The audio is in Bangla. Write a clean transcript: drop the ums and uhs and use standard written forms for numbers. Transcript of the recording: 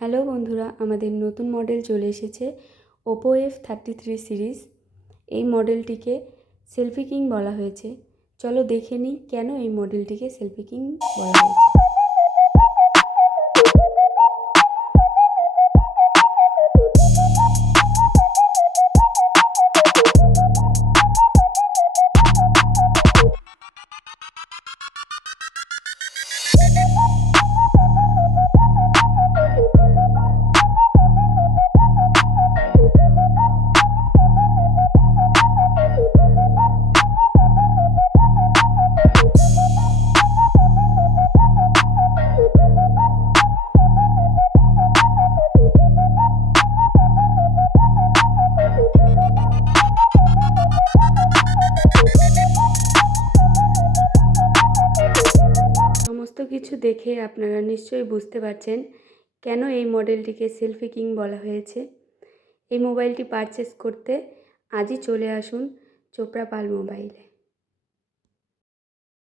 হ্যালো বন্ধুরা, আমাদের নতুন মডেল চলে এসেছে ওপো F33 সিরিজ। এই মডেলটিকে সেলফি কিং বলা হয়েছে। চলো দেখে নিই কেন এই মডেলটিকে সেলফি কিং বলা হয়েছে। সমস্ত কিছু দেখে আপনারা নিশ্চয়ই বুঝতে পারছেন কেন এই মডেলটিকে সেলফি কিং বলা হয়েছে। এই মোবাইলটি পারচেস করতে আজই চলে আসুন চোপড়া পাল মোবাইলে।